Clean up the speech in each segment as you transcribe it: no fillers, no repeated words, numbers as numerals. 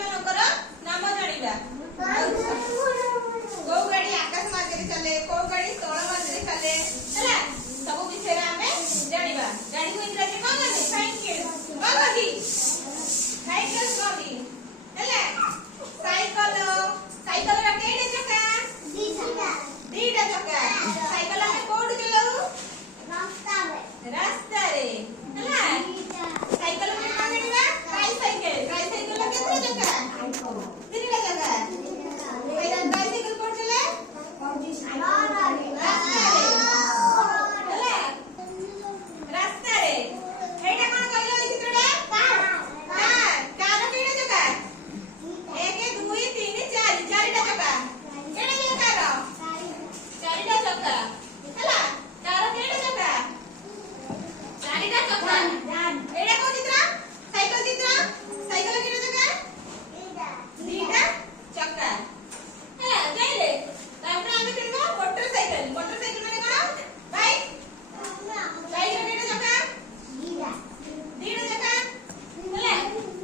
मानकर नाम जानिबा को गाड़ी आकाश मार्ग रे चले को गाड़ी स्थल मार्ग रे चले हैला सब विषय रे हमें जानिबा गाड़ी को इंग्लिश में कोन कहते साइकिल कोन कहती साइकिल कहती हैला साइकिल साइकिल रे केडे चक्का दीटा चक्का साइकिल हमें कोड चलाऊ रास्ता रे हैला साइकिल में कोन जानिबा ट्राइसाइकिल ट्राइसाइकिल रे केतरा चक्का तीनटा चक्का ट्राइसाइकिल कोड चले रास्ता रे हेटा कोन कहलो ई चित्रटा कार केडे चक्का 1 2 3 4 चारटा चक्का केडे चक्का चारटा चक्का हैला कार केडे चक्का चारटा चक्का एडा को चित्र साइकिल केडे चक्का दीटा चक्का हैला जाइले तापर आमे चलबो मोटरसाइकिल मोटरसाइकिल माने कोन बाइक बाइक रे केडे चक्का दीटा चक्का हैला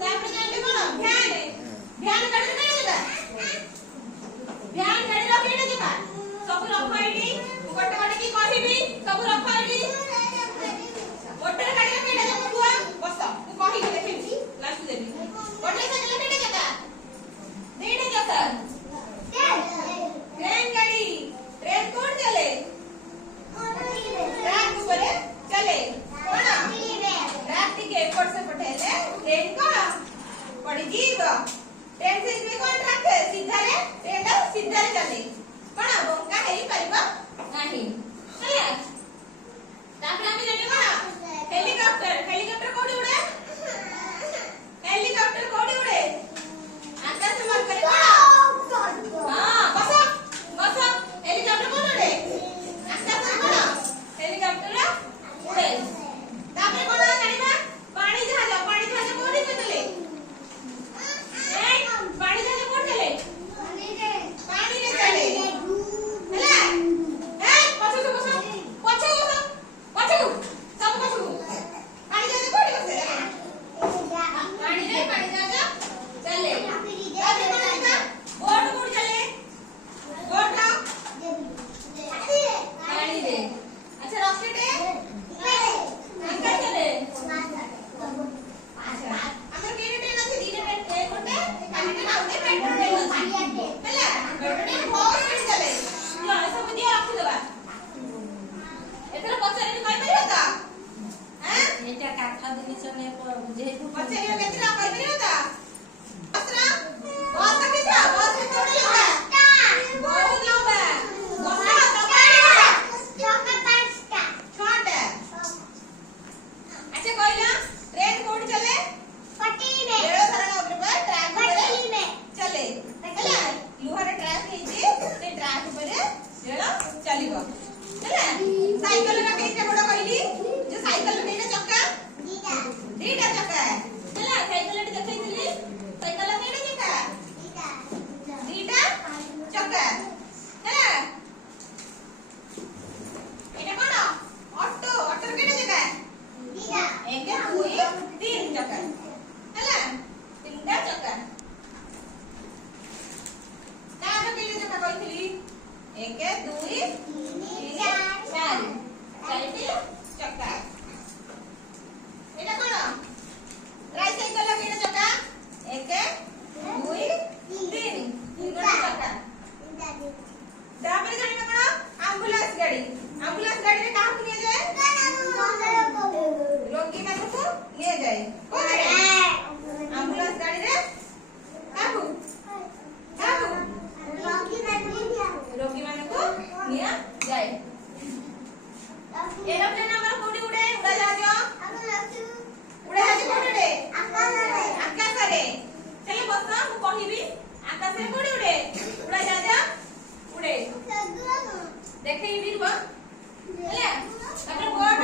तापर जाइले कोन भ्यान भ्यान गाड़ी रे केडे चक्का भ्यान गाड़ी रे केडे चक्का सब रख आईडी गोटे गोटे की कहिबी सब रख आईडी मोटर गाड़ी रे केडे चक्का बुआ बस तू कहि के देखिबी लास्ट देबी मोटरसाइकिल रे केडे चक्का दीटा चक्का ट्रेन गाड़ी ट्रेन कोन चले ट्रैक ऊपर चले कोन ट्रैक टिके एपट से पठेले ट्रेन कोन पड़ी जीव ट्रेन से इतने कोन ट्रैक सीधा रे ट्रेन सीधा रे चले कोन बंका हेई परिबा नाही हैला तापर हम जानि कोन हेलीकॉप्टर हेलीकॉप्टर कोडी उड़े हेलीकॉप्टर कोडी उड़े आकाश मार्ग करे कोन हां बस हेलीकॉप्टर कोन उड़े आकाश कोन हेलीकॉप्टर उड़े तापर कोन जानिबा पानी जहाज कोडी चले पानी जहाज कोन चले पानी रे चले हैला पछो सब पछो पानी जहाज कोडी बसे पानी जहाज चले तापर कोन जानिबा बोट कोड चले बोट पानी रे अच्छा रॉकेट आकाश चले अच्छा हमर केने ट्रेन अछि दीने ट्रेन कोटे खाली ट्रेन आउते पेट्रोल ट्रेन अछि हैला पेट्रोल ट्रेन बहुत स्पीड चले यो सब दिया रख देबा एथरा पचारे कहि परियो त हैं एटा काठा दिनिस ने जेहेतु पचारे केतरा कहि परियो त असरा बहुत किछा बहुत किछा लगा बहुत लंबा बहुत छोटा अच्छा कहला ट्रेन कोड चले पट्टी में रेल धरण ऊपर ट्रैक पट्टी में चले हैला लुहार ट्रैक हे जे ते ट्रैक ऊपर रेल चलीबो हैला साइकिल रा केइटा बड़ कहली जे साइकिल रे केइटा चक्का दीटा चक्का हैला साइकिल रे देखैतली साइकिल रे केइटा चक्का दीटा चक्का हैला एटा कोन ऑटो ऑटो रे केइटा चक्का दीटा 1 2 3 चक्का हैला तीनटा चक्का कार रे केइटा चक्का कहथली 1 2 3 4 चारटी चक्का एटा कोन ट्राइसाइकिल रे केइटा चक्का 1 2 3 तीनटा चक्का तापर जानिबा कोन एम्बुलेंस गाड़ी रे काहा को निया जाए रोगी मानू को निया जाए कोन एम्बुलेंस गाड़ी रे काहू रोगी मानू को निया जाए एरोप्लेन हमर कोडी उड़े उड़ाजाज कोडी उड़े आकाश रे चले बस मु कहिबी आकाश रे कोडी उड़े उड़ाजाज उड़े देखै बीरबा हैला अपन बोट